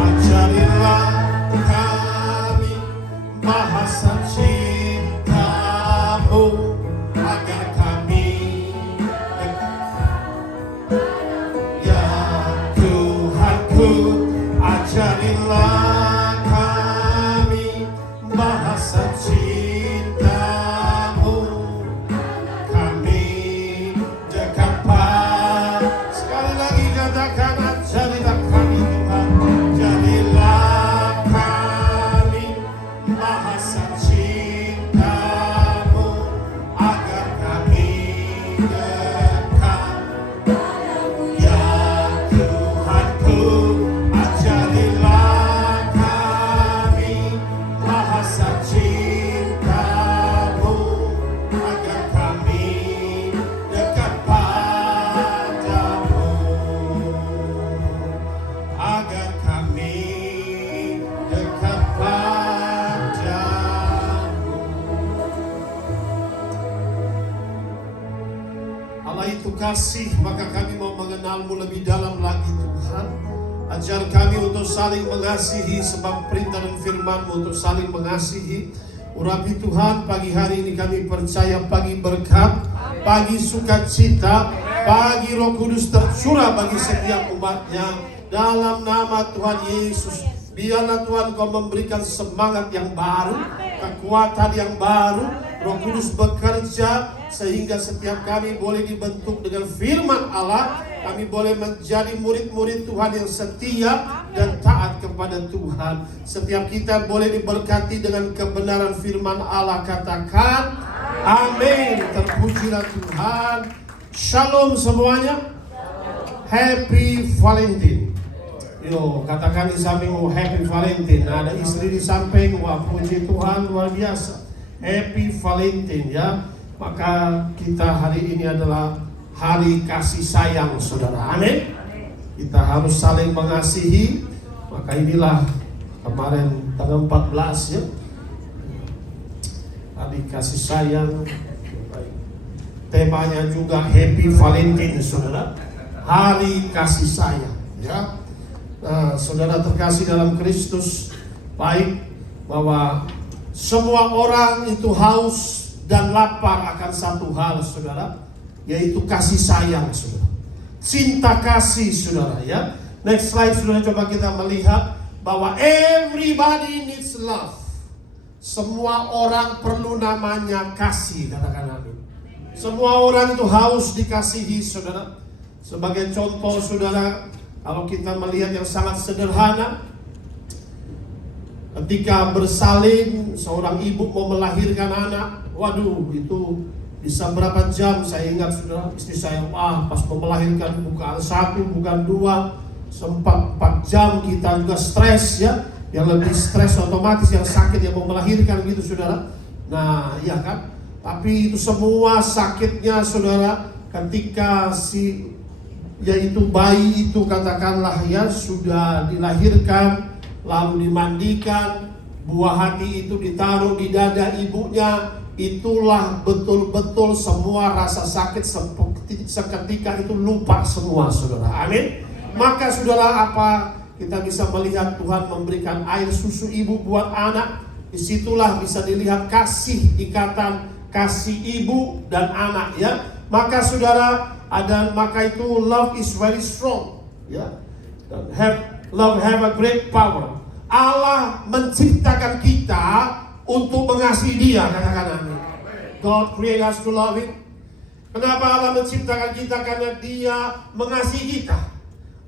Ajarilah kami bahasa cinta-Mu, agar kami ya Tuhanku. Ajarilah kami bahasa cinta-Mu, kami dekat padamu. Sekali lagi katakan, ajarilah kami Tuhan. Jadilah kami bahasa cinta-Mu, agar kami dekat ya Tuhanku. Ajarilah kami bahasa cinta-Mu, agar kami dekat padamu, agar kami dekat padamu. Allah itu kasih, maka kami mau mengenal-Mu lebih dalam lagi Tuhan. Ajar kami untuk saling mengasihi, sebab perintah dan firman-Mu untuk saling mengasihi. Urapi Tuhan, pagi hari ini kami percaya pagi berkat, pagi sukacita, pagi Roh Kudus tercurah bagi setiap umat-Nya. Dalam nama Tuhan Yesus, biarlah Tuhan Kau memberikan semangat yang baru, kekuatan yang baru. Roh Kudus bekerja sehingga setiap kami boleh dibentuk dengan firman Allah. Kami boleh menjadi murid-murid Tuhan yang setia dan taat kepada Tuhan. Setiap kita boleh diberkati dengan kebenaran firman Allah. Katakan amin. Terpujilah Tuhan. Shalom semuanya. Happy Valentine. Yo, katakan di sampingmu Happy Valentine. Nah, ada istri di samping. Wah, puji Tuhan, luar biasa. Happy Valentine ya. Maka kita hari ini adalah hari kasih sayang, saudara. Amin. Kita harus saling mengasihi. Maka inilah kemarin tanggal 14 ya, hari kasih sayang. Temanya juga Happy Valentine, saudara. Hari kasih sayang ya. Nah, saudara terkasih dalam Kristus, baik bahwa semua orang itu haus dan lapar akan satu hal, saudara, yaitu kasih sayang, saudara. Cinta kasih, saudara ya. Next slide, saudara, coba kita melihat bahwa everybody needs love. Semua orang perlu namanya kasih, katakan amin. Semua orang itu haus dikasihi, saudara. Sebagai contoh, saudara, kalau kita melihat yang sangat sederhana, ketika bersalin, seorang ibu mau melahirkan anak, waduh, itu bisa berapa jam? Saya ingat, saudara, istri saya, pas mau melahirkan bukan 1, bukan 2, sempat 4 jam. Kita juga stres ya. Yang lebih stres otomatis yang sakit, yang mau melahirkan gitu, saudara. Nah, iya kan? Tapi itu semua sakitnya, saudara, ketika yaitu bayi itu, katakanlah ya, sudah dilahirkan, lalu dimandikan, buah hati itu ditaruh di dada ibunya. Itulah betul-betul semua rasa sakit seketika itu lupa semua, saudara. Amin. Maka saudara, apa kita bisa melihat Tuhan memberikan air susu ibu buat anak. Disitulah bisa dilihat kasih, ikatan kasih ibu dan anak ya. Maka saudara, maka itu love is very strong ya. Love have a great power. Allah menciptakan kita untuk mengasihi Dia, katakan amin. God create us to love Him. Kenapa Allah menciptakan kita? Karena Dia mengasihi kita.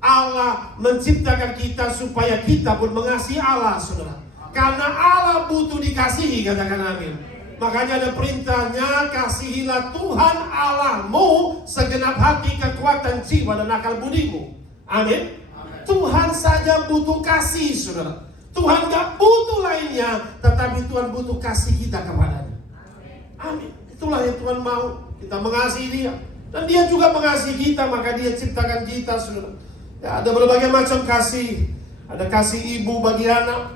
Allah menciptakan kita supaya kita pun mengasihi Allah, saudara. Karena Allah butuh dikasihi, katakan amin. Makanya ada perintahnya, kasihilah Tuhan Allahmu segenap hati, kekuatan jiwa dan akal budimu. Amin. Tuhan saja butuh kasih, saudara. Tuhan gak butuh lainnya, tetapi Tuhan butuh kasih kita kepadanya. Amin. Itulah yang Tuhan mau, kita mengasihi Dia. Dan Dia juga mengasihi kita, maka Dia ciptakan kita, saudara. Ya, ada berbagai macam kasih. Ada kasih ibu bagi anak,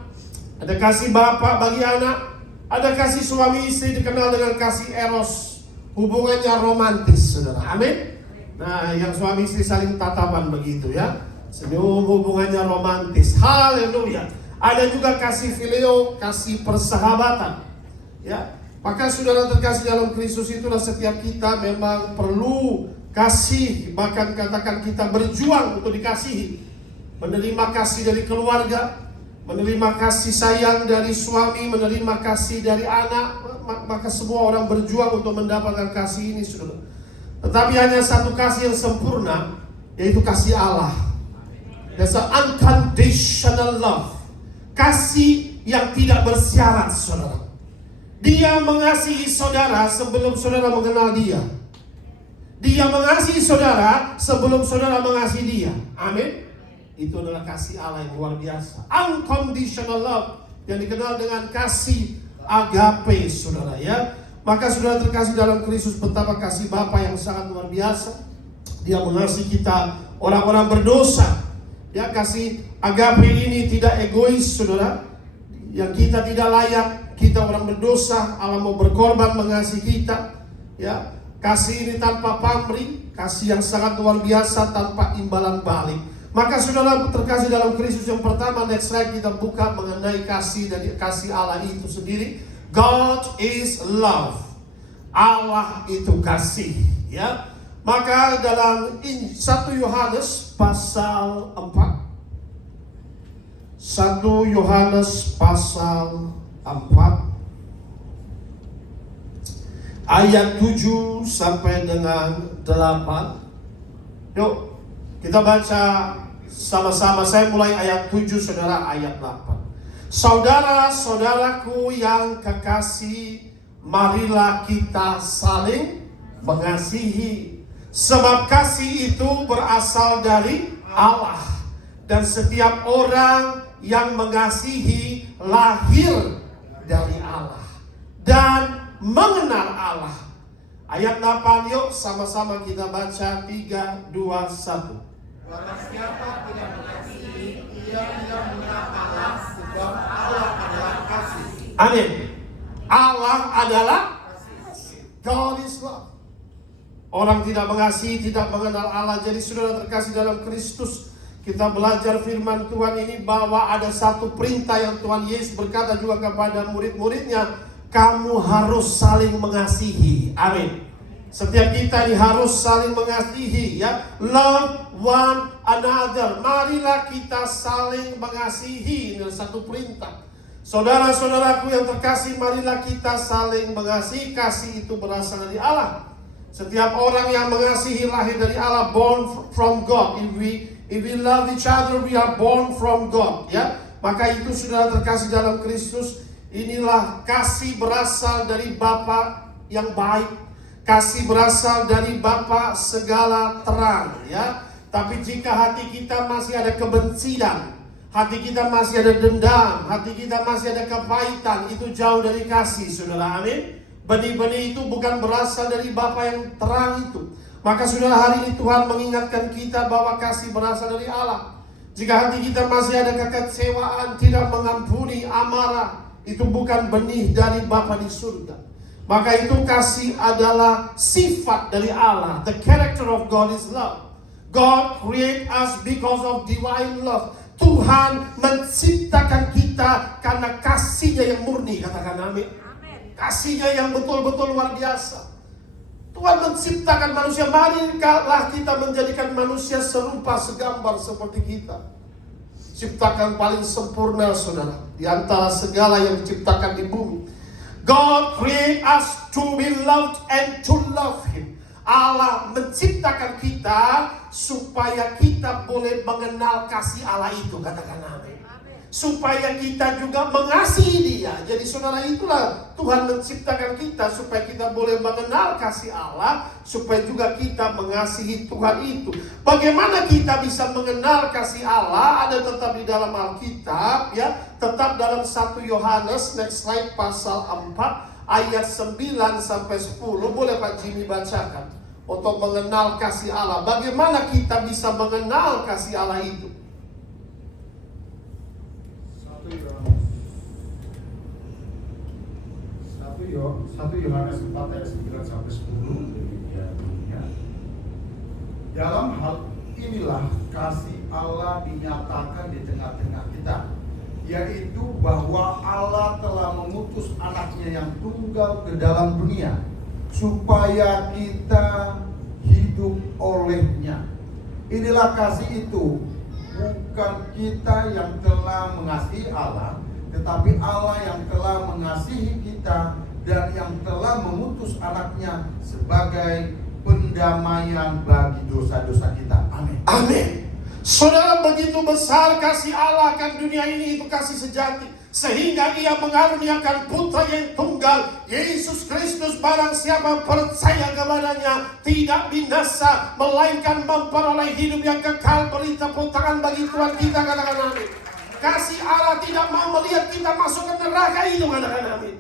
ada kasih bapak bagi anak, ada kasih suami istri dikenal dengan kasih eros, hubungannya romantis, saudara. Amin. Nah, yang suami istri saling tatapan begitu ya. Senyum hubungannya romantis. Haleluya. Ada juga kasih fileo, kasih persahabatan. Ya, maka saudara terkasih dalam Kristus, itulah setiap kita memang perlu kasih, bahkan katakan kita berjuang untuk dikasihi. Menerima kasih dari keluarga, menerima kasih sayang dari suami, menerima kasih dari anak. Maka semua orang berjuang untuk mendapatkan kasih ini, saudara. Tetapi hanya satu kasih yang sempurna, yaitu kasih Allah. That's an unconditional love. Kasih yang tidak bersyarat, saudara. Dia mengasihi saudara sebelum saudara mengenal dia. Dia mengasihi saudara sebelum saudara mengasihi dia. Amin. Itu adalah kasih Allah yang luar biasa. Unconditional love, yang dikenal dengan kasih agape, saudara, ya. Maka saudara terkasih dalam Kristus, betapa kasih Bapa yang sangat luar biasa. Dia mengasihi kita, orang-orang berdosa. Ya, kasih agape ini tidak egois, saudara. Yang kita tidak layak, kita orang berdosa, Allah mau berkorban mengasihi kita. Ya, kasih ini tanpa pamrih, kasih yang sangat luar biasa tanpa imbalan balik. Maka saudara terkasih dalam Kristus, yang pertama, next slide kita buka mengenai kasih dari kasih Allah itu sendiri. God is love. Allah itu kasih, ya. Maka dalam 1 Yohanes pasal 4, 1 Yohanes pasal 4 ayat 7 sampai dengan 8. Yuk kita baca sama-sama. Saya mulai ayat 7, saudara ayat 8. Saudara-saudaraku yang kekasih, marilah kita saling mengasihi. Sebab kasih itu berasal dari Allah. Dan setiap orang yang mengasihi lahir dari Allah dan mengenal Allah. Ayat 8, yuk sama-sama kita baca. 3, 2, 1. Barang siapa tidak mengasihi, ia tidak mengenal Allah, sebab Allah adalah kasih. Amin. Allah adalah kasih. God is love. Orang tidak mengasihi, tidak mengenal Allah. Jadi saudara terkasih dalam Kristus, kita belajar firman Tuhan ini bahwa ada satu perintah yang Tuhan Yesus berkata juga kepada murid-muridnya, kamu harus saling mengasihi. Amin. Setiap kita ini harus saling mengasihi, ya. Love one another. Marilah kita saling mengasihi. Ini satu perintah. Saudara-saudaraku yang terkasih, marilah kita saling mengasihi. Kasih itu berasal dari Allah. Setiap orang yang mengasihi lahir dari Allah, born from God. If we love each other, we are born from God, ya. Maka itu saudara terkasih dalam Kristus, inilah kasih berasal dari Bapa yang baik. Kasih berasal dari Bapa segala terang, ya. Tapi jika hati kita masih ada kebencian, hati kita masih ada dendam, hati kita masih ada kepahitan, itu jauh dari kasih, saudara. Amin. Benih-benih itu bukan berasal dari Bapa yang terang itu. Maka saudara, hari ini Tuhan mengingatkan kita bahwa kasih berasal dari Allah. Jika hati kita masih ada kekecewaan, tidak mengampuni, amarah, itu bukan benih dari Bapa di surga. Maka itu kasih adalah sifat dari Allah. The character of God is love. God create us because of divine love. Tuhan menciptakan kita karena kasih-Nya yang murni. Katakan amin. Kasih-Nya yang betul-betul luar biasa. Tuhan menciptakan manusia. Marilah kita menjadikan manusia serupa, segambar seperti kita. Ciptakan paling sempurna, saudara, di antara segala yang diciptakan di bumi. God create us to be loved and to love Him. Allah menciptakan kita supaya kita boleh mengenal kasih Allah itu. Katakan amin. Supaya kita juga mengasihi Dia. Jadi saudara, itulah Tuhan menciptakan kita supaya kita boleh mengenal kasih Allah, supaya juga kita mengasihi Tuhan itu. Bagaimana kita bisa mengenal kasih Allah? Ada tetap di dalam Alkitab, ya. Tetap dalam 1 Yohanes, next slide, pasal 4 ayat 9 sampai 10. Boleh Pak Jimmy bacakan untuk mengenal kasih Allah. Bagaimana kita bisa mengenal kasih Allah itu? 1 Yohanes 4 ayat 9 sampai 10. Dalam hal inilah kasih Allah dinyatakan di tengah-tengah kita, yaitu bahwa Allah telah mengutus anaknya yang tunggal ke dalam dunia supaya kita hidup olehnya. Inilah kasih itu, bukan kita yang telah mengasihi Allah, tetapi Allah yang telah mengasihi kita dan yang telah mengutus anaknya sebagai pendamaian bagi dosa-dosa kita. Amin. Amin. Saudara, begitu besar kasih Allah akan dunia ini, itu kasih sejati, sehingga Ia mengaruniakan putra yang tunggal, Yesus Kristus. Barang siapa percaya kepadanya tidak binasa, melainkan memperoleh hidup yang kekal. Beri tepuk tangan bagi Tuhan kita, katakan amin. Kasih Allah tidak mau melihat kita masuk ke neraka itu, katakan amin.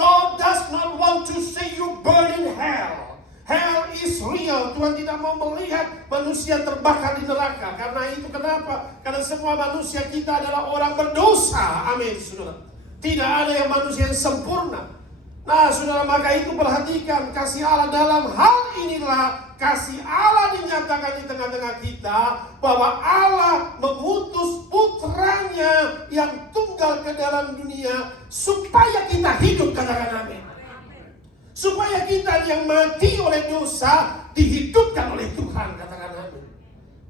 God does not want to see you burn in hell. Hell is real. Tuhan tidak mau melihat manusia terbakar di neraka. Karena itu kenapa? Karena semua manusia kita adalah orang berdosa. Amin, saudara. Tidak ada yang manusia yang sempurna. Nah, saudara, maka itu perhatikan kasih Allah dalam hal inilah. Kasih Allah dinyatakan di tengah-tengah kita, bahwa Allah mengutus putranya yang tunggal ke dalam dunia supaya kita hidup, katakan amin. Supaya kita yang mati oleh dosa dihidupkan oleh Tuhan, katakan amin.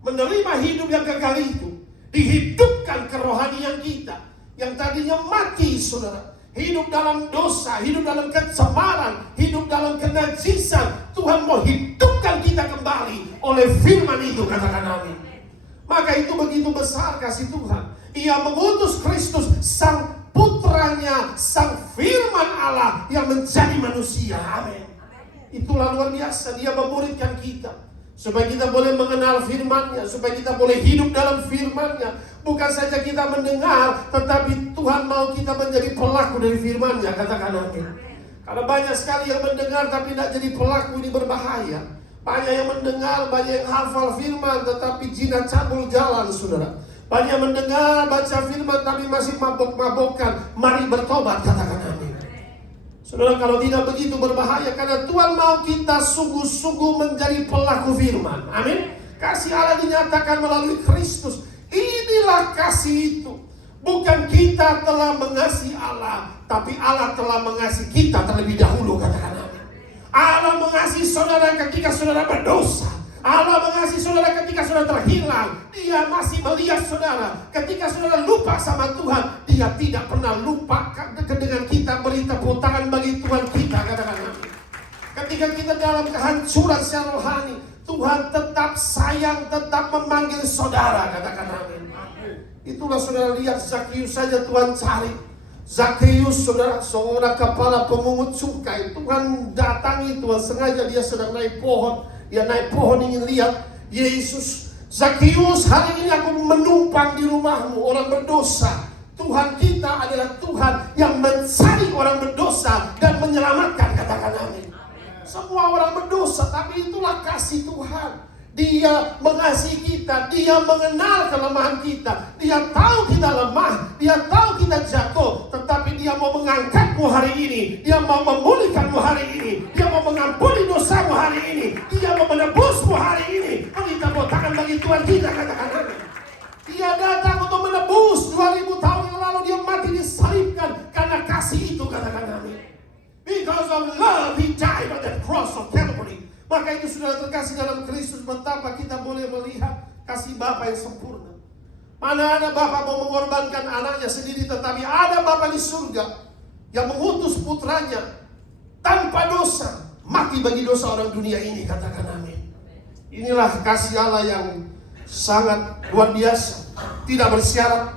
Menerima hidup yang kekal itu, dihidupkan kerohanian kita yang tadinya mati, saudara. Hidup dalam dosa, hidup dalam kecemaran, hidup dalam kenajisan. Tuhan mau hidupkan kita kembali oleh firman itu, katakan amin. Maka itu begitu besar kasih Tuhan. Ia mengutus Kristus, sang putranya, sang firman Allah yang menjadi manusia. Amin. Itulah luar biasa. Dia memuridkan kita supaya kita boleh mengenal firman-Nya, supaya kita boleh hidup dalam firman-Nya. Bukan saja kita mendengar, tetapi Tuhan mau kita menjadi pelaku dari firman-Nya, katakan amin. Karena banyak sekali yang mendengar tapi tidak jadi pelaku, ini berbahaya. Banyak yang mendengar, banyak yang hafal firman, tetapi jinak cabul jalan, saudara. Banyak mendengar, baca firman, tapi masih mabok-mabokan. Mari bertobat, katakan amin. Saudara, kalau tidak begitu berbahaya, karena Tuhan mau kita sungguh-sungguh menjadi pelaku firman. Amin. Kasih Allah dinyatakan melalui Kristus. Inilah kasih itu. Bukan kita telah mengasihi Allah, tapi Allah telah mengasihi kita terlebih dahulu, katakan amin. Allah mengasihi saudara ketika saudara berdosa. Allah mengasihi saudara ketika saudara terhilang. Dia masih melihat saudara ketika saudara lupa sama Tuhan. Dia tidak pernah lupa dengan kita. Beri tepuk tangan bagi Tuhan kita, katakan amin. Ketika kita dalam kehancuran secara rohani, Tuhan tetap sayang, tetap memanggil saudara, katakan amin. Itulah saudara lihat Zakheus saja Tuhan cari. Zakheus, saudara, seorang kepala pemungut cukai. Tuhan datangi, Tuhan sengaja dia sedang naik pohon. Dia naik pohon ingin lihat Yesus. Zakheus, hari ini aku menumpang di rumahmu, orang berdosa. Tuhan kita adalah Tuhan yang mencari orang berdosa dan menyelamatkan, katakan amin. Semua orang berdosa, tapi itulah kasih Tuhan. Dia mengasihi kita, Dia mengenal kelemahan kita. Dia tahu kita lemah, Dia tahu kita jatuh, tetapi Dia mau mengangkatmu hari ini. Dia mau memulihkanmu hari ini. Dia mau mengampuni dosamu hari ini. Dia mau menebusmu hari ini. Beri tepuk tangan bagi Tuhan kita, katakan amin. Dia datang untuk menebus. 2000 tahun yang lalu Dia mati disalibkan karena kasih itu, katakan amin. Because of love, He died on the cross of Calvary. Maka itu sudah terkasih dalam Kristus, betapa kita boleh melihat kasih Bapa yang sempurna. Mana ada Bapa mau mengorbankan anaknya sendiri, tetapi ada Bapa di surga yang mengutus putranya tanpa dosa, mati bagi dosa orang dunia ini, katakan amin. Inilah kasih Allah yang sangat luar biasa, tidak bersyarat.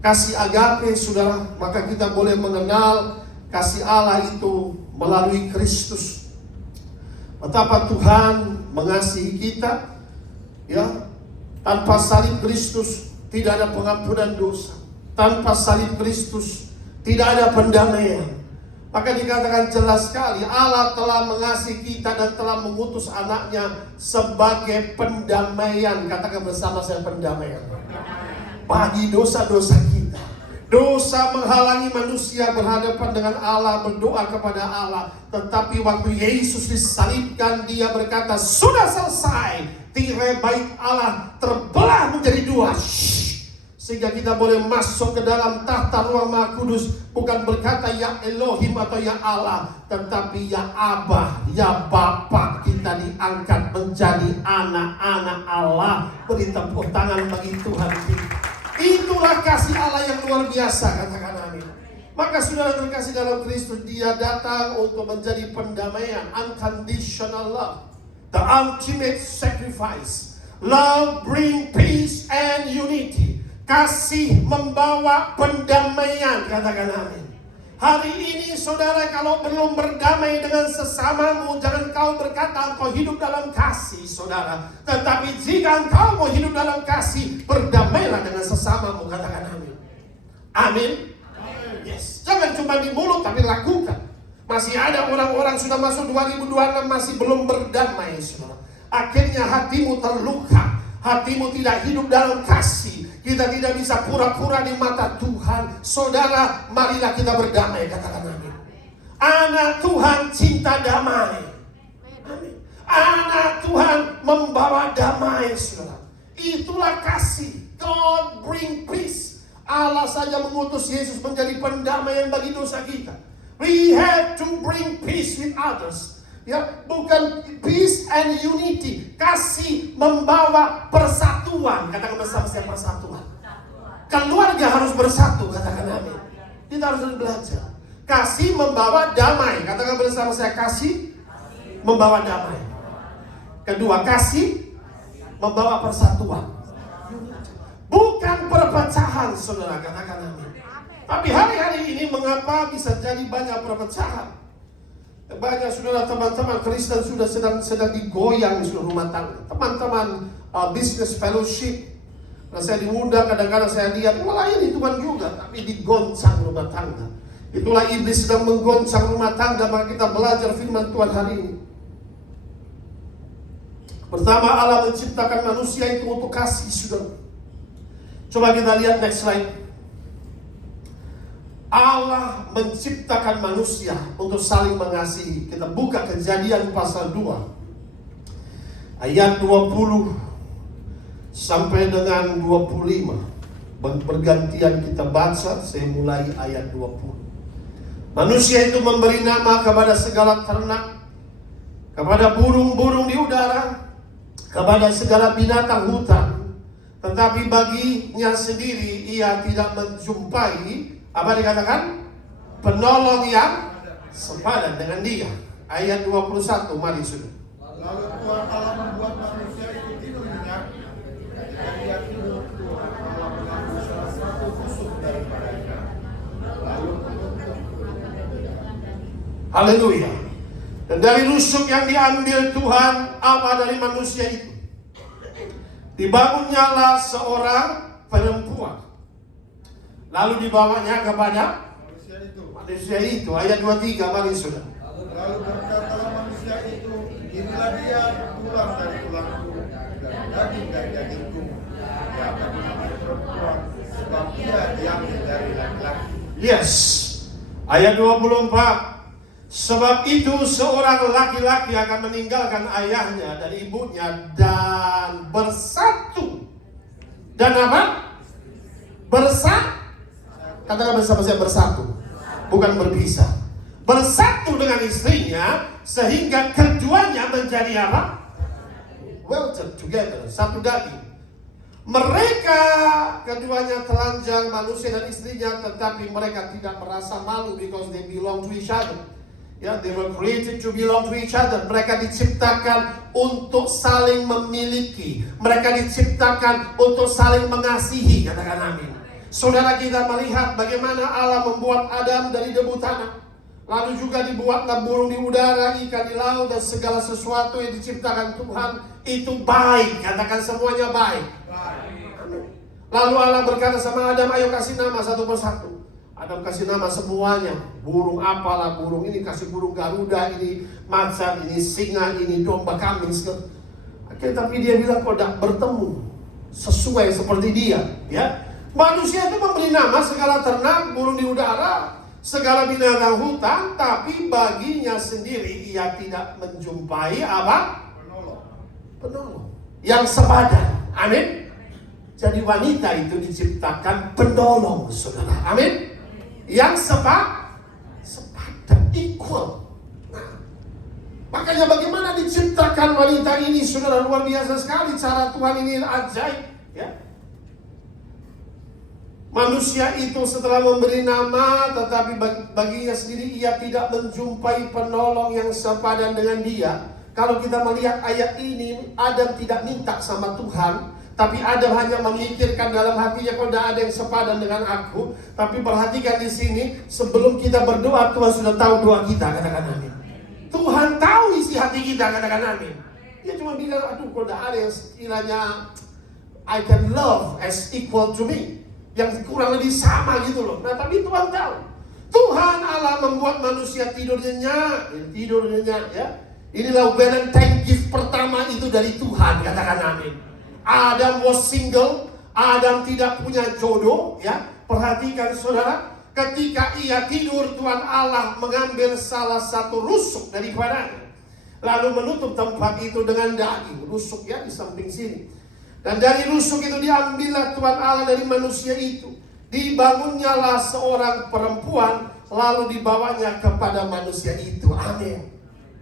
Kasih agape, saudara, maka kita boleh mengenal kasih Allah itu melalui Kristus. Betapa Tuhan mengasihi kita, ya. Tanpa salib Kristus tidak ada pengampunan dosa. Tanpa salib Kristus tidak ada pendamaian. Maka dikatakan jelas sekali, Allah telah mengasihi kita dan telah mengutus anaknya sebagai pendamaian. Katakan bersama saya, pendamaian. Bagi dosa-dosa kita. Dosa menghalangi manusia berhadapan dengan Allah, berdoa kepada Allah. Tetapi waktu Yesus disalibkan, dia berkata, sudah selesai. Tirai baik Allah terbelah menjadi dua. Sehingga kita boleh masuk ke dalam tahta ruang Maha Kudus. Bukan berkata ya Elohim atau ya Allah, tetapi ya Abah, ya Bapa. Kita diangkat menjadi anak-anak Allah. Beri tepuk tangan bagi Tuhan kita. Itulah kasih Allah yang luar biasa, katakan amin. Maka saudara terkasih dalam Kristus, dia datang untuk menjadi pendamaian, unconditional love, the ultimate sacrifice. Love bring peace and unity. Kasih membawa pendamaian, katakan amin. Hari ini saudara, kalau belum berdamai dengan sesamamu, jangan kau berkata kau hidup dalam kasih, saudara. Tetapi jika engkau mau hidup dalam kasih, berdamailah dengan sesamamu, katakan amin. Amin. Yes. Jangan cuma di mulut, tapi lakukan. Masih ada orang-orang sudah masuk 2026 masih belum berdamai, saudara. Akhirnya hatimu terluka, hatimu tidak hidup dalam kasih. Kita tidak bisa pura-pura di mata Tuhan. Saudara, marilah kita berdamai, katakan amin. Anak Tuhan cinta damai. Amin. Anak Tuhan membawa damai, saudara. Itulah kasih. God bring peace. Allah saja mengutus Yesus menjadi pendamaian bagi dosa kita. We have to bring peace with others. Ya, bukan peace and unity. Kasih membawa persatuan. Katakan bersama saya, persatuan. Keluarga harus bersatu, katakan amin. Kita harus belajar. Kasih membawa damai. Katakan bersama saya, kasih membawa damai. Kedua, kasih membawa persatuan. Bukan perpecahan, saudara, katakan amin. Tapi hari-hari ini mengapa bisa jadi banyak perpecahan? Banyak saudara, teman-teman Kristen sudah sedang digoyang di seluruh rumah tangga. Teman-teman business fellowship, nah, saya diundang, kadang-kadang saya lihat melayani Tuhan juga, tapi digoncang rumah tangga. Itulah iblis sedang menggoncang rumah tangga. Maka kita belajar firman Tuhan hari ini. Pertama, Allah menciptakan manusia itu untuk kasih, saudara. Coba kita lihat next slide. Allah menciptakan manusia untuk saling mengasihi. Kita buka Kejadian pasal 2 ayat 20 sampai dengan 25. Bergantian kita baca. Saya mulai ayat 20. Manusia itu memberi nama kepada segala ternak, kepada burung-burung di udara, kepada segala binatang hutan. Tetapi baginya sendiri ia tidak menjumpai, apa dikatakan? Penolong yang sepadan dengan dia. Ayat 21, mari sudah. Lalu Tuhan Allah membuat manusia itu tidur nyenyak. Ketika dia tidur, Tuhan Allah mengambil salah satu tusuk daripadanya, lalu menutup. Haleluya. Dan dari rusuk yang diambil Tuhan Allah dari manusia itu, dibangunnyalah seorang perempuan. Lalu dibawanya kepada manusia itu. Ayat 23, mari sudah. Lalu berkatalah manusia itu, inilah dia, tulang dari tulangku dan daging dari dagingku. Dia akan menamai perempuan, sebab dia diambil dari laki-laki. Yes. Ayat 24. Sebab itu seorang laki-laki akan meninggalkan ayahnya dan ibunya dan bersatu. Dan apa? Bersatu. Katakan bersama saya, bersatu. Bukan berpisah. Bersatu dengan istrinya sehingga keduanya menjadi apa? Welded together, satu daging. Mereka keduanya telanjang, manusia dan istrinya, tetapi mereka tidak merasa malu because they belong to each other. Ya, they were created to belong to each other. Mereka diciptakan untuk saling memiliki. Mereka diciptakan untuk saling mengasihi. Katakan amin. Saudara, kita melihat bagaimana Allah membuat Adam dari debu tanah. Lalu juga dibuatlah burung di udara, ikan di laut, dan segala sesuatu yang diciptakan Tuhan itu baik. Katakan semuanya baik. Amin. Lalu Allah berkata sama Adam, ayo kasih nama satu persatu. Adam kasih nama semuanya. Burung apalah, burung ini kasih burung Garuda, ini macan, ini singa, ini domba, kambing. Tapi dia bilang kok tidak bertemu sesuai seperti dia, ya. Manusia itu memberi nama segala ternak, burung di udara, segala binatang hutan, tapi baginya sendiri ia tidak menjumpai apa? Penolong yang sepadan. Amin. Jadi wanita itu diciptakan penolong, saudara. Amin. Yang sepadan, equal. Nah, makanya bagaimana diciptakan wanita ini, saudara, luar biasa sekali. Cara Tuhan ini ajaib, ya. Manusia itu setelah memberi nama, tetapi baginya sendiri ia tidak menjumpai penolong yang sepadan dengan dia. Kalau kita melihat ayat ini, Adam tidak minta sama Tuhan, tapi Adam hanya memikirkan dalam hatinya, kalau tidak ada yang sepadan dengan aku. Tapi perhatikan di sini, sebelum kita berdoa, Tuhan sudah tahu doa kita. Katakan amin. Tuhan tahu isi hati kita. Katakan amin. Dia cuma bilang, aduh, kalau tidak ada yang sekiranya I can love as equal to me, yang kurang lebih sama gitu loh. Nah, tapi Tuhan tahu. Tuhan Allah membuat manusia tidur nyenyak, ya. Inilah Valentine gift pertama itu dari Tuhan. Katakan amin. Adam was single, Adam tidak punya jodoh, ya. Perhatikan saudara, ketika ia tidur, Tuhan Allah mengambil salah satu rusuk daripadanya, lalu menutup tempat itu dengan daging. Rusuk, ya, di samping sini. Dan dari rusuk itu diambillah Tuhan Allah dari manusia itu. Dibangunnyalah seorang perempuan, lalu dibawanya kepada manusia itu. Amin.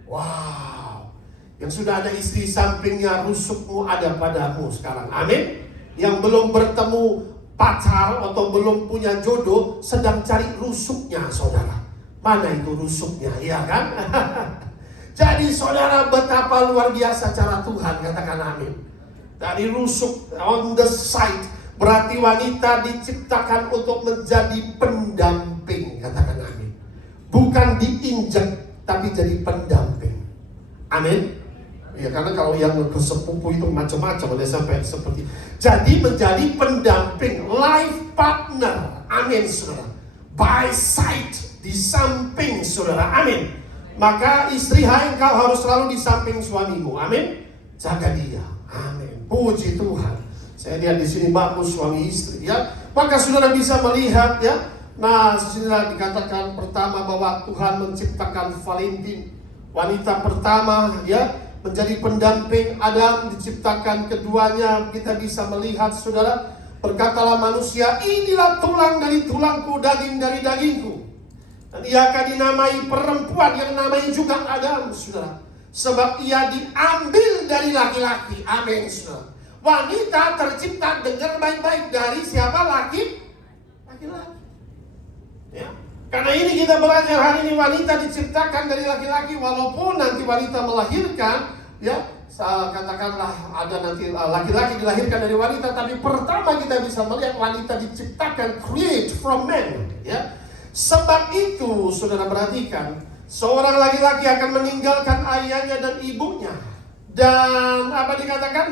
Wow. Yang sudah ada istri sampingnya, rusukmu ada padamu sekarang. Amin. Yang belum bertemu pacar atau belum punya jodoh, sedang cari rusuknya, saudara. Mana itu rusuknya, iya kan? Jadi saudara, betapa luar biasa cara Tuhan. Katakan amin. Dari rusuk on the side, berarti wanita diciptakan untuk menjadi pendamping. Katakan amin. Bukan diinjak, tapi jadi pendamping. Amin. Ya, karena kalau yang kesepupu itu macam-macam, ada sampai seperti. Jadi menjadi pendamping, life partner. Amin, saudara. By side, di samping saudara. Amin. Maka istri, hai, engkau harus selalu di samping suamimu. Amin. Jaga dia. Amin. Puji Tuhan. Saya lihat di sini bagus suami istri, ya. Maka saudara bisa melihat, ya. Nah, disinilah dikatakan pertama bahwa Tuhan menciptakan Valentine, wanita pertama, ya, menjadi pendamping Adam diciptakan keduanya. Kita bisa melihat, saudara, berkatalah manusia, inilah tulang dari tulangku, daging dari dagingku. Dan ia akan dinamai perempuan, yang namanya juga Adam, saudara. Sebab ia diambil dari laki-laki. Amin, saudara. Wanita tercipta, dengar baik-baik, dari siapa? Laki-laki. Ya. Karena ini kita belajar hari ini, wanita diciptakan dari laki-laki. Walaupun nanti wanita melahirkan, ya, katakanlah ada nanti laki-laki dilahirkan dari wanita, tapi pertama kita bisa melihat wanita diciptakan, create from man, ya. Sebab itu, saudara perhatikan, seorang laki-laki akan meninggalkan ayahnya dan ibunya, dan apa dikatakan,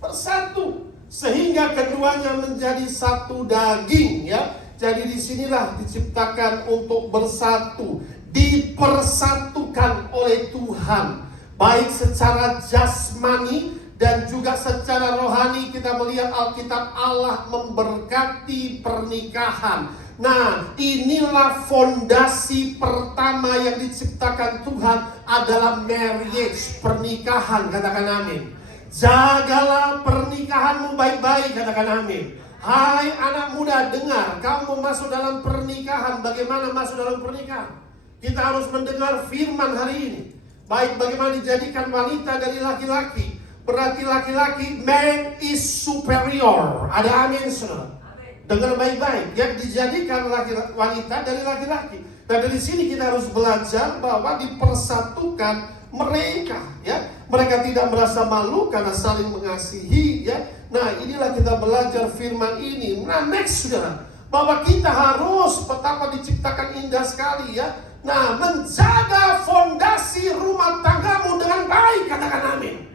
bersatu, sehingga keduanya menjadi satu daging, ya. Jadi disinilah diciptakan untuk bersatu, dipersatukan oleh Tuhan, baik secara jasmani dan juga secara rohani. Kita melihat Alkitab, Allah memberkati pernikahan. Nah, inilah fondasi pertama yang diciptakan Tuhan, adalah marriage, pernikahan. Katakan amin. Jagalah pernikahanmu baik-baik. Katakan amin. Hai anak muda, dengar, kamu masuk dalam pernikahan. Bagaimana masuk dalam pernikahan? Kita harus mendengar firman hari ini. Baik, bagaimana dijadikan wanita dari laki-laki. Berarti laki-laki, man is superior. Ada amin, saudara? Dengar baik-baik, yang dijadikan wanita dari laki-laki. Dan dari sini kita harus belajar bahwa dipersatukan mereka, ya. Mereka tidak merasa malu karena saling mengasihi, ya. Nah, inilah kita belajar firman ini. Nah, next, saudara, bahwa kita harus, betapa diciptakan indah sekali, ya. Nah, menjaga fondasi rumah tanggamu dengan baik. Katakan amin.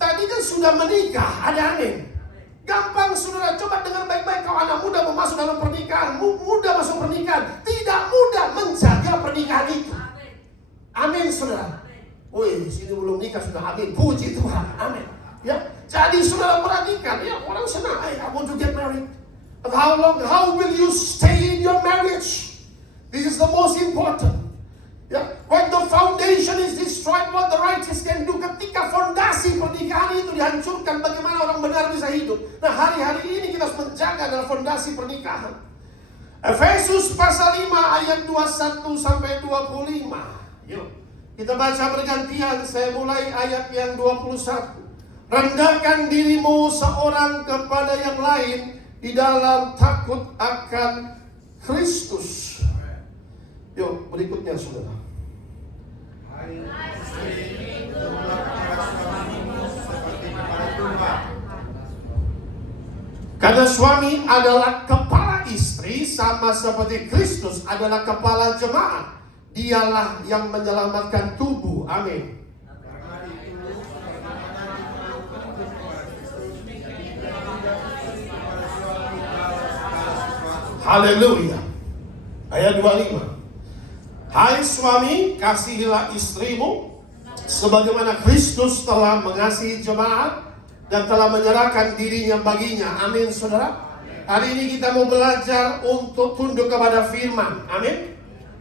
Tadi kan sudah menikah, ada amin. Gampang, saudara, coba dengar baik-baik. Kalau anak muda mau masuk dalam pernikahan, muda masuk pernikahan, tidak mudah menjaga pernikahan itu. Amin, saudara. Wih, sini belum nikah sudah amin. Puji Tuhan, amin. Ya, Jadi saudara perhatikan, ya orang senang, I want to get married. But how long? How will you stay in your marriage? This is the most important. Ya, when the foundation is destroyed, what the righteous can do. Ketika fondasi pernikahan itu dihancurkan, bagaimana orang benar bisa hidup? Nah, hari-hari ini kita harus menjaga dalam fondasi pernikahan. Efesus pasal 5 ayat 21 sampai 25. Yuk, kita baca bergantian. Saya mulai ayat yang 21. Rendahkan dirimu seorang kepada yang lain di dalam takut akan Kristus. Yuk, berikutnya saudara. Karena suami adalah kepala istri, sama seperti Kristus adalah kepala jemaat. Dialah yang menyelamatkan tubuh. Amin. Haleluya. Ayat 25. Hai suami, kasihilah istrimu sebagaimana Kristus telah mengasihi jemaat dan telah menyerahkan dirinya baginya. Amin saudara. Hari ini kita mau belajar untuk tunduk kepada firman. Amin.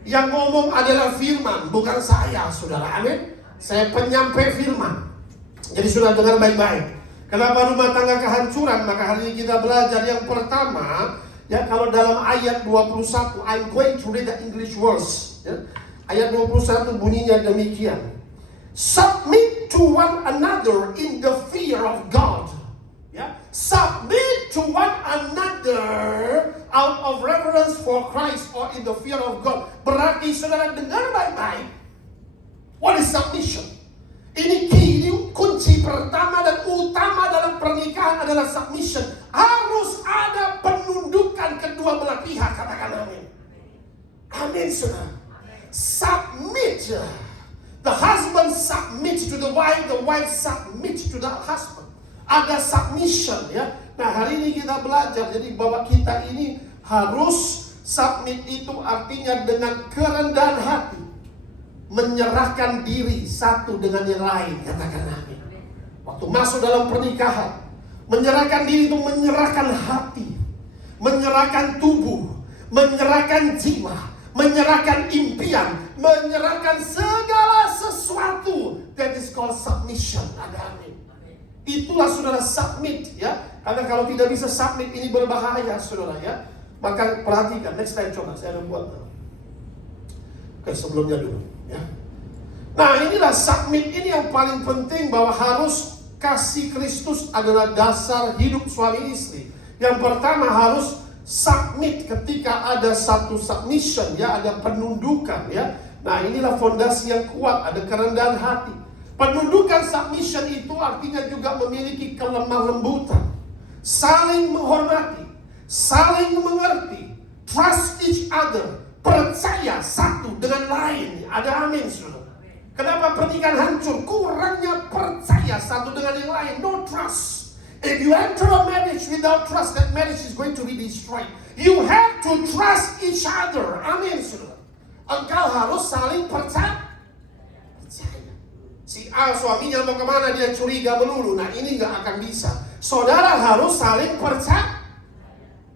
Yang ngomong adalah firman, bukan saya saudara. Amin. Saya penyampai firman. Jadi sudah dengar baik-baik. Kenapa rumah tangga kehancuran? Maka hari ini kita belajar yang pertama. Ya, kalau dalam ayat 21, I'm going to read the English words. Ya. Ayat 21 bunyinya demikian. Submit to one another in the fear of God. Ya. Submit to one another out of reverence for Christ or in the fear of God. Berarti saudara dengar baik-baik. What is submission? Ini kunci pertama dan utama dalam pernikahan adalah submission. Harus ada penundukan kedua belah pihak. Katakan amin. Amin saudara. Submit. The husband submit to the wife submit to the husband. Ada submission ya. Nah hari ini kita belajar jadi bahwa kita ini harus submit itu artinya dengan kerendahan hati, menyerahkan diri satu dengan yang lain. Katakan amin. Waktu masuk dalam pernikahan, menyerahkan diri itu menyerahkan hati, menyerahkan tubuh, menyerahkan jiwa, menyerahkan impian, menyerahkan segala sesuatu. That is called submission. Ada amin. Itulah saudara submit ya. Karena kalau tidak bisa submit ini berbahaya saudara ya. Maka perhatikan, next time coba saya ada buat. Oke, sebelumnya dulu ya. Nah inilah submit ini yang paling penting, bahwa harus kasih Kristus adalah dasar hidup suami istri. Yang pertama harus submit. Ketika ada satu submission ya, ada penundukan ya. Nah inilah fondasi yang kuat, ada kerendahan hati. Penundukan submission itu artinya juga memiliki kelemah lembutan, saling menghormati, saling mengerti, trust each other, percaya satu dengan lain. Ada amin saudara. Kenapa pernikahan hancur? Kurangnya percaya satu dengan yang lain. No trust. If you enter a marriage without trust, that marriage is going to be destroyed. You have to trust each other. Amin saudara. Engkau harus saling percaya. Si A suaminya mau kemana dia curiga melulu. Nah ini gak akan bisa. Saudara harus saling percaya.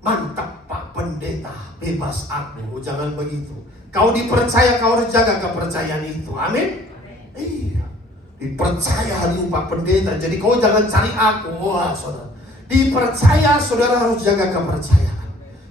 Mantap Pak Pendeta, bebas aku. Jangan begitu. Kau dipercaya, kau harus jaga kepercayaan itu. Amin. Iya. Dipercaya hari Pak Pendeta. Jadi kau jangan cari aku. Wah saudara. Dipercaya, saudara harus jaga kepercayaan.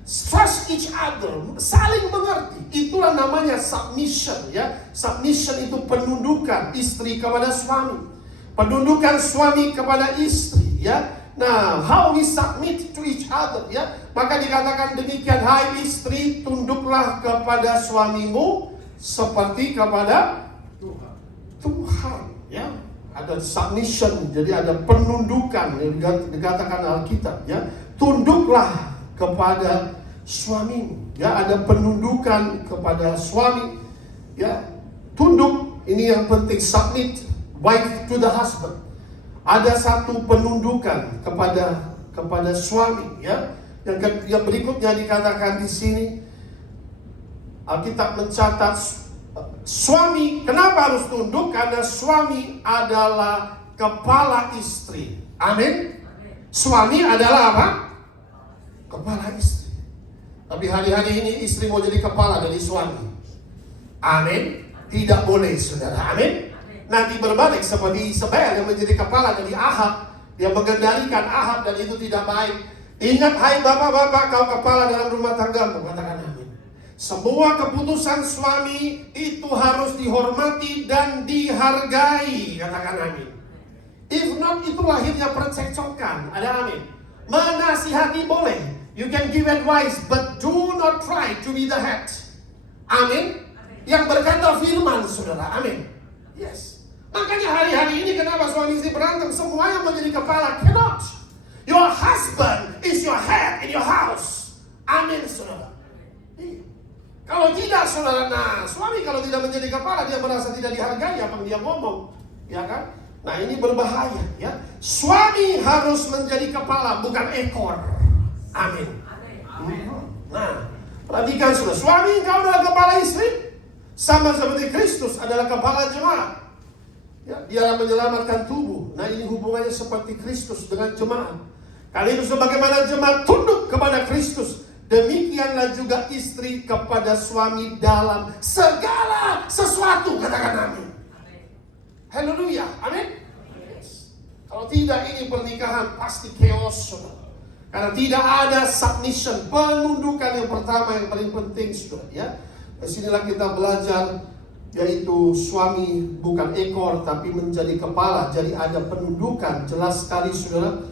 Trust each other, saling mengerti. Itulah namanya submission ya. Submission itu penundukan istri kepada suami, penundukan suami kepada istri ya. Nah, how we submit to each other ya. Maka dikatakan demikian, hai istri, tunduklah kepada suamimu seperti kepada Tuhan ya. Ada submission, jadi ada penundukan yang dikatakan Alkitab ya. Tunduklah kepada suamimu ya, ada penundukan kepada suami ya. Tunduk ini yang penting, submit, wife to the husband. Ada satu penundukan kepada suami ya. Yang berikutnya dikatakan di sini, Alkitab mencatat suami kenapa harus tunduk? Karena suami adalah kepala istri. Amin. Suami adalah apa? Kepala istri. Tapi hari-hari ini istri mau jadi kepala dari suami. Amin. Tidak boleh, saudara. Amin. Nanti berbalik seperti Isabel yang menjadi kepala dari Ahab. Dia mengendalikan Ahab dan itu tidak baik. Ingat, hai bapak-bapak, kau kepala dalam rumah tanggamu. Katakan amin. Semua keputusan suami itu harus dihormati dan dihargai. Katakan amin. If not, itu lahirnya percekcokan. Ada amin. Menasihati boleh. You can give advice, but do not try to be the head. Amin. Yang berkata firman, saudara. Amin. Yes. Makanya hari-hari ini kenapa suami istri berantem? Semua yang menjadi kepala cannot. Your husband is your head in your house. Amin, saudara. Kalau tidak, saudara, nah suami kalau tidak menjadi kepala, dia merasa tidak dihargai apa yang dia ngomong, ya kan? Nah ini berbahaya, ya. Suami harus menjadi kepala, bukan ekor. Amin. Nah, perhatikan sudah, suami kau adalah kepala istri, sama seperti Kristus adalah kepala jemaat. Ya, dia menyelamatkan tubuh. Nah ini hubungannya seperti Kristus dengan jemaat. Kali itu sebagaimana jemaat tunduk kepada Kristus, demikianlah juga istri kepada suami dalam segala sesuatu. Katakan amin. Haleluya, amin. Kalau tidak, ini pernikahan pasti chaos, saudara. Karena tidak ada submission, penundukan yang pertama yang paling penting, saudara. Ya, disinilah kita belajar, yaitu suami bukan ekor tapi menjadi kepala. Jadi ada penundukan, jelas sekali, saudara.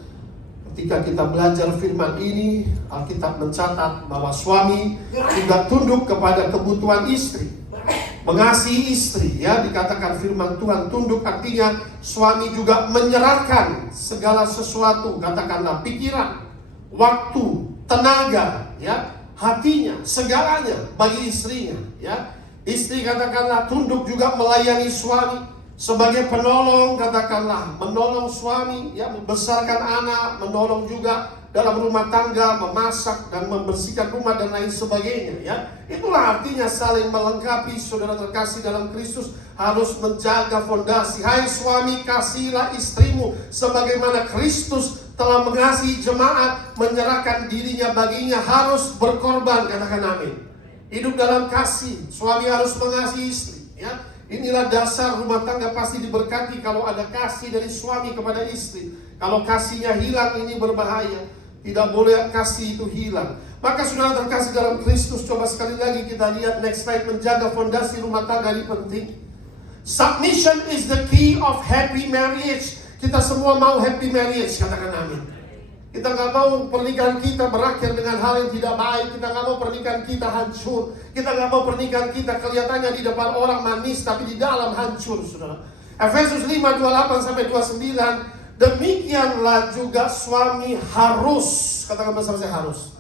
Ketika kita belajar firman ini, Alkitab mencatat bahwa suami juga tunduk kepada kebutuhan istri, mengasihi istri. Ya, dikatakan firman Tuhan tunduk artinya suami juga menyerahkan segala sesuatu, katakanlah pikiran, waktu, tenaga, ya, hatinya, segalanya bagi istrinya. Ya, istri katakanlah tunduk juga melayani suami. Sebagai penolong, katakanlah menolong suami, ya, membesarkan anak, menolong juga dalam rumah tangga, memasak dan membersihkan rumah dan lain sebagainya. Ya, itulah artinya saling melengkapi. Saudara terkasih dalam Kristus harus menjaga fondasi. Hai suami, kasihilah istrimu sebagaimana Kristus telah mengasihi jemaat, menyerahkan dirinya baginya, harus berkorban. Katakan amin. Hidup dalam kasih, suami harus mengasihi istri. Ya. Inilah dasar rumah tangga pasti diberkati kalau ada kasih dari suami kepada istri. Kalau kasihnya hilang, ini berbahaya. Tidak boleh kasih itu hilang. Maka saudara terkasih dalam Kristus, coba sekali lagi kita lihat next slide. Menjaga fondasi rumah tangga ini penting. Submission is the key of happy marriage. Kita semua mau happy marriage, katakan amin. Kita nggak mau pernikahan kita berakhir dengan hal yang tidak baik. Kita nggak mau pernikahan kita hancur. Kita nggak mau pernikahan kita kelihatannya di depan orang manis, tapi di dalam hancur, saudara. Efesus 5:28-29. Demikianlah juga suami harus, katakan bersama saya, harus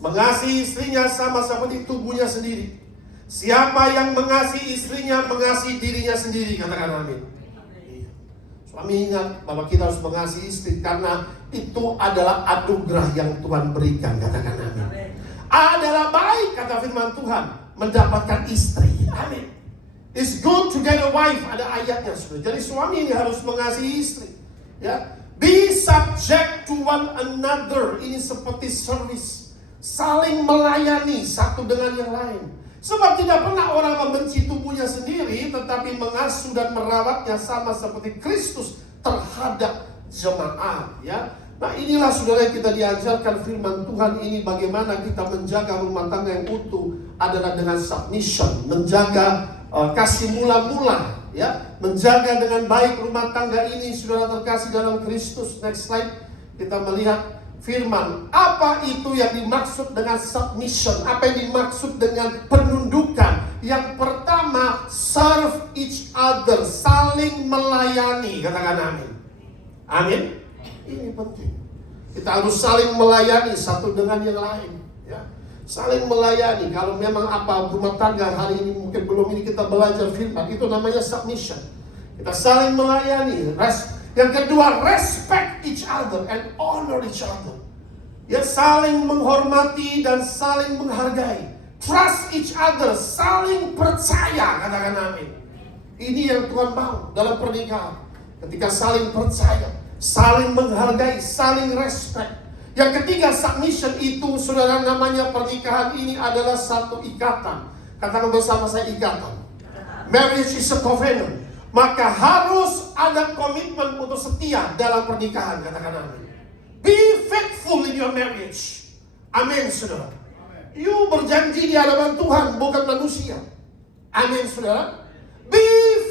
mengasihi istrinya sama seperti tubuhnya sendiri. Siapa yang mengasihi istrinya, mengasihi dirinya sendiri, katakan amin. Suami ingat bahwa kita harus mengasihi istri karena itu adalah anugerah yang Tuhan berikan. Katakan amin. Adalah baik, kata firman Tuhan, mendapatkan istri. Amin. It's good to get a wife. Ada ayatnya, saudara. Jadi suami ini harus mengasihi istri. Ya, be subject to one another. Ini seperti service, saling melayani satu dengan yang lain. Sebab tidak pernah orang membenci tubuhnya sendiri, tetapi mengasuh dan merawatnya sama seperti Kristus terhadap jemaat. Ya, nah inilah saudara yang kita diajarkan firman Tuhan ini, bagaimana kita menjaga rumah tangga yang utuh adalah dengan submission, menjaga kasih mula-mula, ya, menjaga dengan baik rumah tangga ini, saudara terkasih dalam Kristus. Next slide, kita melihat firman. Apa itu yang dimaksud dengan submission? Apa yang dimaksud dengan penundukan? Yang pertama, serve each other, saling melayani. Katakan amin. Amin. Ini penting. Kita harus saling melayani satu dengan yang lain. Ya, saling melayani. Kalau memang apa rumah tangga hari ini mungkin belum ini kita belajar firman, itu namanya submission. Kita saling melayani. Yang kedua, respect each other and honor each other. Ya, saling menghormati dan saling menghargai. Trust each other, saling percaya. Katakan amin. Ini yang Tuhan mau dalam pernikahan. Ketika saling percaya, saling menghargai, saling respect. Yang ketiga, submission itu, saudara, namanya pernikahan ini adalah satu ikatan. Katakan bersama saya, ikatan. Marriage is a covenant. Maka harus ada komitmen untuk setia dalam pernikahan. Katakan amin. Be faithful in your marriage. Amin, saudara. You berjanji di hadapan Tuhan, bukan manusia. Amin, saudara. Be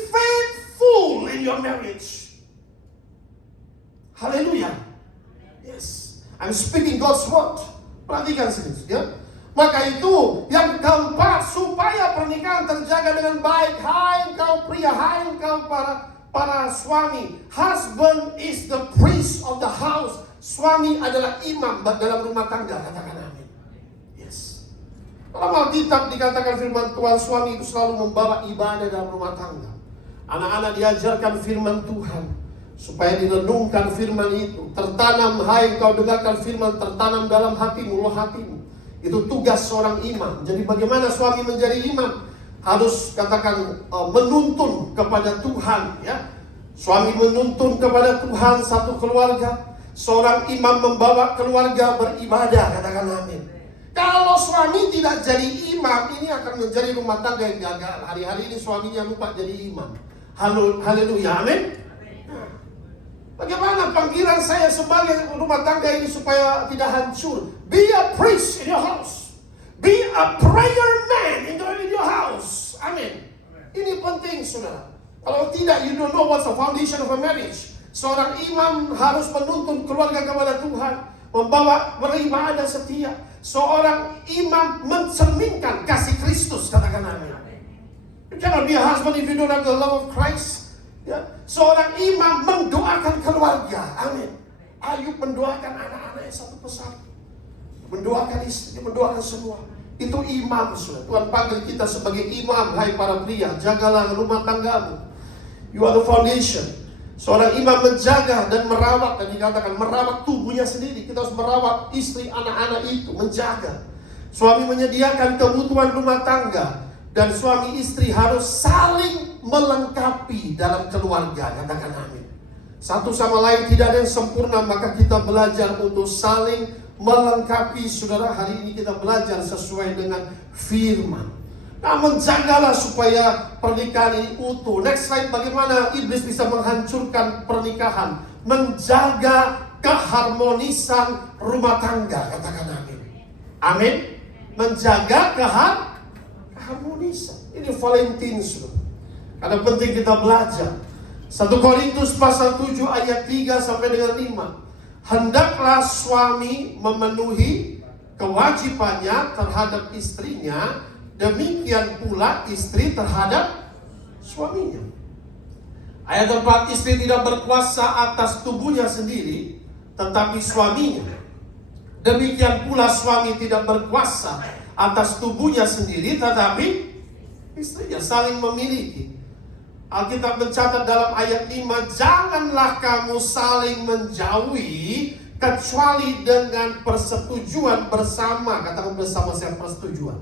faithful in your marriage. Haleluya. Yes. I'm speaking God's word. Perhatikan sini, ya. Maka itu yang keempat, supaya pernikahan terjaga dengan baik. Hai engkau pria, hai engkau para suami. Husband is the priest of the house. Suami adalah imam dalam rumah tangga. Katakan amin. Yes. Dalam Alkitab dikatakan firman Tuhan, suami itu selalu membawa ibadah dalam rumah tangga. Anak-anak diajarkan firman Tuhan supaya direnungkan firman itu. Tertanam, hai engkau dengarkan firman, tertanam dalam hatimu, loh hatimu. Itu tugas seorang imam. Jadi bagaimana suami menjadi imam? Harus katakan menuntun kepada Tuhan, ya. Suami menuntun kepada Tuhan satu keluarga. Seorang imam membawa keluarga beribadah. Katakan amin. Kalau suami tidak jadi imam, ini akan menjadi rumah tangga yang gagal. Hari-hari ini suaminya lupa jadi imam. Haleluya, amin. Bagaimana panggilan saya sebagai rumah tangga ini supaya tidak hancur? Be a priest in your house. Be a prayer man in your house. Amin. Ini penting, saudara. Kalau tidak, you don't know what's the foundation of a marriage. Seorang imam harus menuntun keluarga kepada Tuhan, membawa beribadah setia. Seorang imam mencerminkan kasih Kristus. Katakan amin. You cannot be a husband if you don't have the love of Christ. Ya, seorang imam mendoakan keluarga. Amin. Ayub mendoakan anak-anaknya satu persatu. Mendoakan istri, mendoakan semua. Itu imam, saudara. Tuhan panggil kita sebagai imam. Hai para pria, jagalah rumah tanggamu. You are the foundation. Seorang imam menjaga dan merawat, dan dikatakan merawat tubuhnya sendiri. Kita harus merawat istri, anak-anak itu, menjaga. Suami menyediakan kebutuhan rumah tangga. Dan suami istri harus saling melengkapi dalam keluarga. Katakan amin. Satu sama lain tidak ada yang sempurna, maka kita belajar untuk saling melengkapi. Saudara, hari ini kita belajar sesuai dengan firman. Namun jagalah supaya pernikahan ini utuh. Next slide, bagaimana iblis bisa menghancurkan pernikahan. Menjaga keharmonisan rumah tangga. Katakan amin. Amin. Menjaga keharmonisan. Ini Valentine, karena penting kita belajar. 1 Korintus pasal 7 ayat 3 sampai dengan 5. Hendaklah suami memenuhi kewajibannya terhadap istrinya, demikian pula istri terhadap suaminya. Ayat 4, istri tidak berkuasa atas tubuhnya sendiri, tetapi suaminya. Demikian pula suami tidak berkuasa atas tubuhnya sendiri, tetapi istrinya. Saling memiliki. Alkitab mencatat dalam ayat 5, janganlah kamu saling menjauhi kecuali dengan persetujuan bersama. Katakan bersama saya, persetujuan.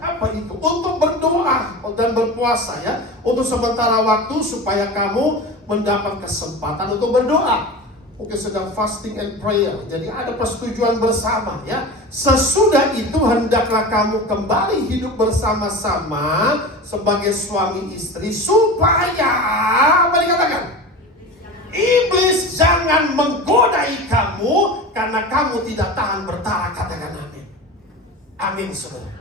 Apa itu? Untuk berdoa dan berpuasa, ya. Untuk sementara waktu supaya kamu mendapat kesempatan untuk berdoa. Mungkin sedang fasting and prayer. Jadi ada persetujuan bersama, ya. Sesudah itu hendaklah kamu kembali hidup bersama-sama sebagai suami istri supaya, apa dikatakan? Iblis jangan menggodai kamu karena kamu tidak tahan bertahan. Katakan amin. Amin, saudara.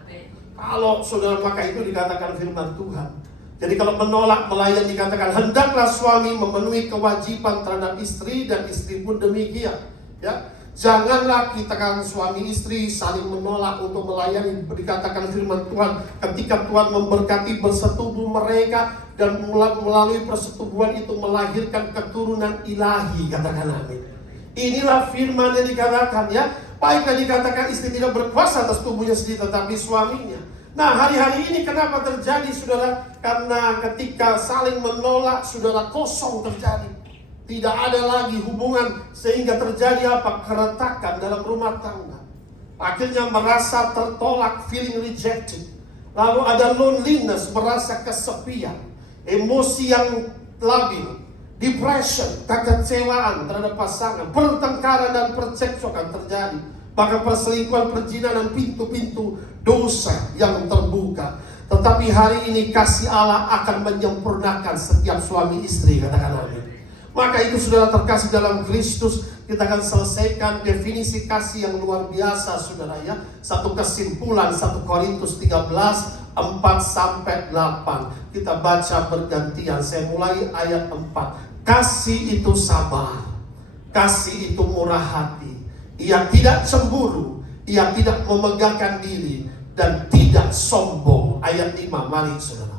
Kalau saudara, maka itu dikatakan firman Tuhan. Jadi kalau menolak melayani dikatakan hendaklah suami memenuhi kewajiban terhadap istri dan istri pun demikian. Ya, janganlah kita kan suami istri saling menolak untuk melayani. Dikatakan firman Tuhan, ketika Tuhan memberkati bersetubuh mereka dan melalui persetubuhan itu melahirkan keturunan ilahi. Katakan amin. Inilah firman yang dikatakan, ya. Baiklah dikatakan istri tidak berkuasa atas tubuhnya sendiri tetapi suaminya. Nah, hari-hari ini kenapa terjadi, saudara? Karena ketika saling menolak, saudara, kosong terjadi. Tidak ada lagi hubungan sehingga terjadi apa? Keretakan dalam rumah tangga. Akhirnya merasa tertolak, feeling rejected. Lalu ada loneliness, merasa kesepian. Emosi yang labil. depression, kekecewaan terhadap pasangan, pertengkaran dan percekcokan terjadi. Bahkan perselingkuhan, perzinahan, pintu-pintu dosa yang terbuka. Tetapi hari ini kasih Allah akan menyempurnakan setiap suami istri, katakan amin. Maka itu saudara terkasih dalam Kristus, kita akan selesaikan definisi kasih yang luar biasa saudara ya. Satu kesimpulan 1 Korintus 13 4 sampai 8. Kita baca bergantian. Saya mulai ayat 4. Kasih itu sabar, kasih itu murah hati, ia tidak cemburu, ia tidak memegahkan diri, dan tidak sombong. Ayat 5, mari saudara.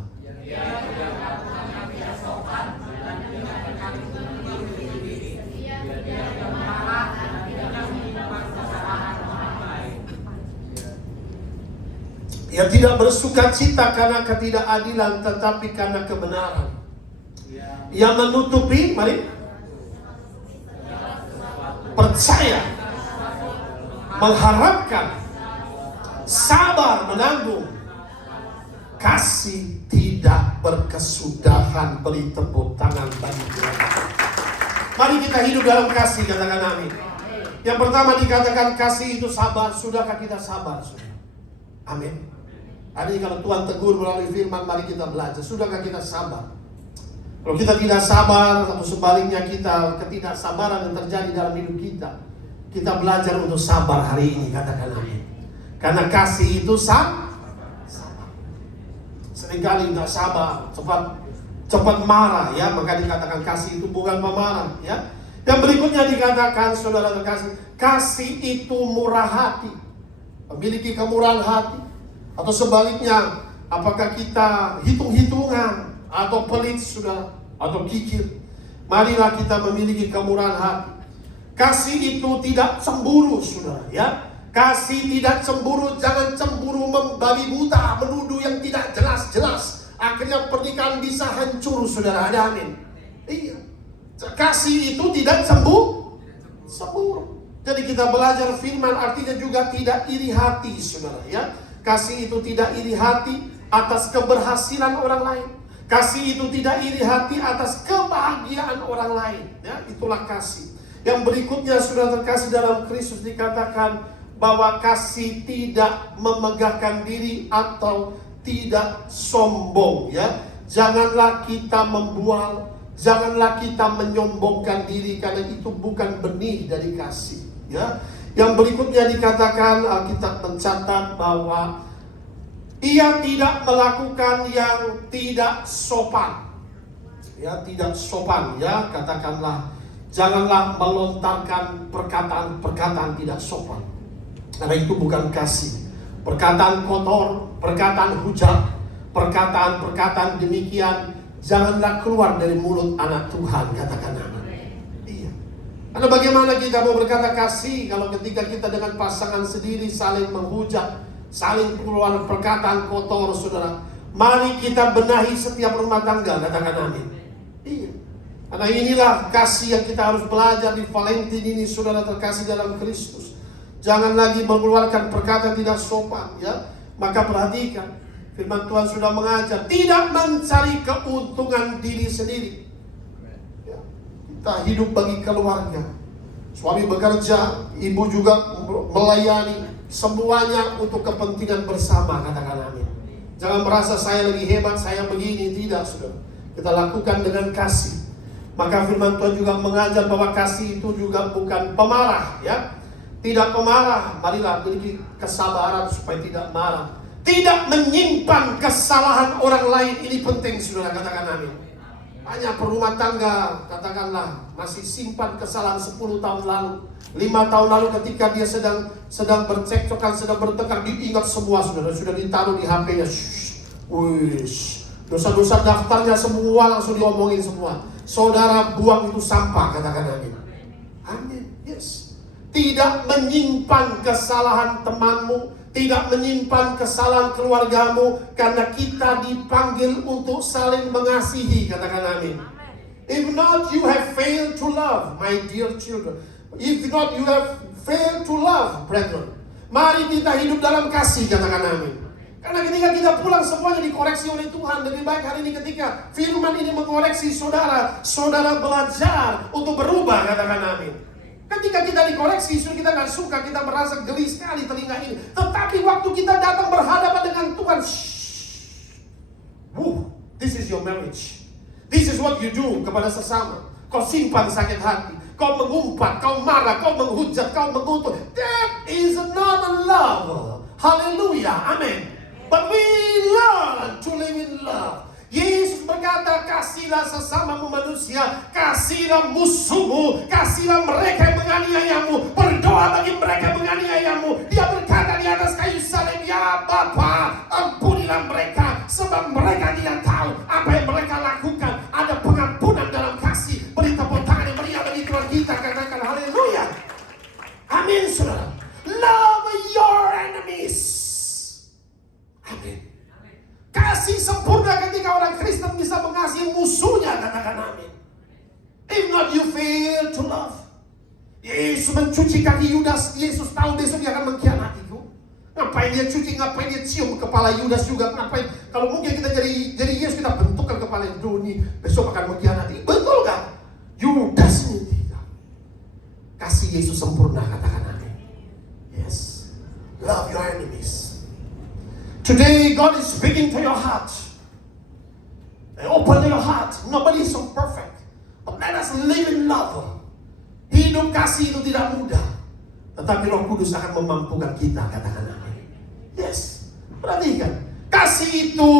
Ia tidak bersuka cita karena ketidakadilan, tetapi karena kebenaran. Ia menutupi, mari, percaya, mengharapkan, sabar menanggung, kasih tidak berkesudahan. Beri tepuk tangan bagi Tuhan. Mari kita hidup dalam kasih, katakan amin. Yang pertama dikatakan kasih itu sabar. Sudahkah kita sabar? Amin. Hari ini kalau Tuhan tegur melalui firman, mari kita belajar. Sudahkah kita sabar? Kalau kita tidak sabar, atau sebaliknya kita ketidaksabaran yang terjadi dalam hidup kita, kita belajar untuk sabar hari ini, katakan amin. Karena kasih itu sabar. Seringkali tidak sabar, cepat marah ya, maka dikatakan kasih itu bukan pemarah ya. Yang berikutnya dikatakan saudara terkasih, kasih itu murah hati, memiliki kemurahan hati. Atau sebaliknya, apakah kita hitung-hitungan atau pelit saudara, atau kikir? Marilah kita memiliki kemurahan hati. Kasih itu tidak cemburu saudara ya. Kasih tidak cemburu, jangan cemburu membabi buta, menuduh yang tidak jelas-jelas. Akhirnya pernikahan bisa hancur saudara, ada amin. Iya. Kasih itu tidak cemburu. Jadi kita belajar firman artinya juga tidak iri hati saudara ya. Kasih itu tidak iri hati atas keberhasilan orang lain. Kasih itu tidak iri hati atas kebahagiaan orang lain ya. Itulah kasih. Yang berikutnya sudah terkasih dalam Kristus dikatakan bahwa kasih tidak memegahkan diri atau tidak sombong ya. Janganlah kita membual, janganlah kita menyombongkan diri, karena itu bukan benih dari kasih ya. Yang berikutnya dikatakan, Alkitab mencatat bahwa ia tidak melakukan yang tidak sopan ya, tidak sopan ya. Katakanlah, janganlah melontarkan perkataan-perkataan tidak sopan, karena itu bukan kasih. Perkataan kotor, perkataan hujat, perkataan-perkataan demikian janganlah keluar dari mulut anak Tuhan, katakan amin. Iya. Karena bagaimana kita mau berkata kasih kalau ketika kita dengan pasangan sendiri saling menghujat, saling keluar perkataan kotor saudara. Mari kita benahi setiap rumah tangga, katakan amin. Iya. Karena inilah kasih yang kita harus belajar di Valentin ini saudara terkasih dalam Kristus. Jangan lagi mengeluarkan perkataan tidak sopan ya. Maka perhatikan, firman Tuhan sudah mengajar tidak mencari keuntungan diri sendiri ya. Kita hidup bagi keluarga. Suami bekerja, ibu juga melayani, semuanya untuk kepentingan bersama, katakan amin. Jangan merasa saya lagi hebat, saya begini, tidak saudara. Kita lakukan dengan kasih. Maka firman Tuhan juga mengajar bahwa kasih itu juga bukan pemarah ya. Tidak pemarah, marilah memiliki kesabaran supaya tidak marah. Tidak menyimpan kesalahan orang lain, ini penting saudara, katakan amin. Banyak perumah tangga, katakanlah, masih simpan kesalahan 10 tahun lalu, 5 tahun lalu ketika dia sedang bercekcokan, sedang bertengkar, diingat semua saudara, sudah ditaruh di HP-nya. Dosa-dosa daftarnya semua langsung diomongin semua. Saudara buang itu sampah, katakan amin. Amin, yes. Tidak menyimpan kesalahan temanmu, tidak menyimpan kesalahan keluargamu, karena kita dipanggil untuk saling mengasihi, katakan amin. If not, you have failed to love, my dear children. If not, you have failed to love, brethren. Mari kita hidup dalam kasih, katakan amin. Karena ketika kita pulang semuanya dikoreksi oleh Tuhan. Lebih baik hari ini ketika firman ini mengoreksi saudara, saudara belajar untuk berubah, katakan amin. Ketika kita dikoreksi, sudah kita nggak suka, kita merasa geli sekali telinga ini. Tetapi waktu kita datang berhadapan dengan Tuhan, this is your marriage. This is what you do kepada sesama. Kau simpan sakit hati, kau mengumpat, kau marah, kau menghujat, kau mengutuk. That is not love. Haleluya, amin. But we learn to live in love. Yesus berkata, kasihlah sesamamu manusia, kasihlah musuhmu, kasihlah mereka yang menganiayamu, berdoa bagi mereka yang menganiayamu. Dia berkata di atas kayu salib, ya Bapa, ampunilah mereka, sebab mereka tidak tahu apa yang mereka lakukan. Ada pengampunan dalam kasih. Beri tepuk tangan yang meriah bagi Tuhan kita, katakan haleluya. Amin, saudara. Love your enemies. Amin. Kasih sempurna ketika orang Kristen bisa mengasihi musuhnya, katakan amin. If not, you fail to love. Yesus mencuci kaki Yudas. Yesus tahu besok dia akan mengkhianatiku. Ngapain dia cuci, ngapain dia cium kepala Yudas juga, ngapain? Kalau mungkin kita jadi Yesus, kita bentukkan kepala Doni, besok akan mengkhianati. Betul gak? Yudas ini tidak. Kasih Yesus sempurna, katakan amin. Yes. Love your enemies. Today God is speaking to your heart. Open your heart. Nobody is so perfect, but let us live in love. Hidup kasih itu tidak mudah, tetapi Roh Kudus akan memampukan kita, katakan amin. Yes. Perhatikan, kasih itu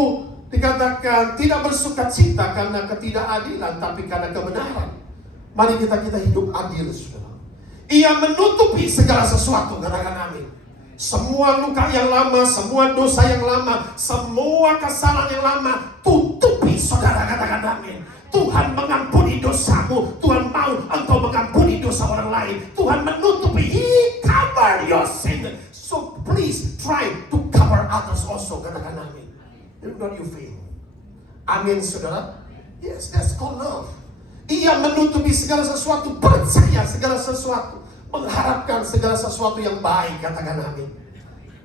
dikatakan tidak bersuka cita karena ketidakadilan, tapi karena kebenaran. Mari kita hidup adil, saudara. Ia menutupi segala sesuatu, katakan amin. Semua luka yang lama, semua dosa yang lama, semua kesalahan yang lama, tutupi, saudara, katakan amin. Tuhan mengampuni dosamu. Tuhan mau engkau mengampuni dosa orang lain. Tuhan menutupi. He covered your sin. So please try to cover others also, katakan amin. If not, you fail. Amin, saudara. Yes, that's called love. Ia menutupi segala sesuatu, percaya segala sesuatu, mengharapkan segala sesuatu yang baik, katakan amin.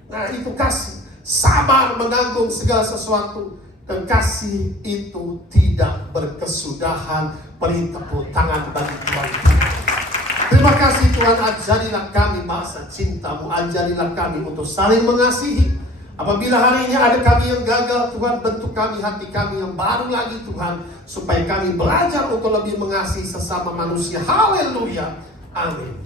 Nah, itu kasih. Sabar menanggung segala sesuatu. Dan kasih itu tidak berkesudahan. Beri tepuk tangan bagi Tuhan. Terima kasih Tuhan, ajarilah kami bahasa cintamu. Ajarilah kami untuk saling mengasihi. Apabila hari ini ada kami yang gagal, Tuhan, bentuk kami, hati kami yang baru lagi, Tuhan, supaya kami belajar untuk lebih mengasihi sesama manusia. Haleluya. Amin.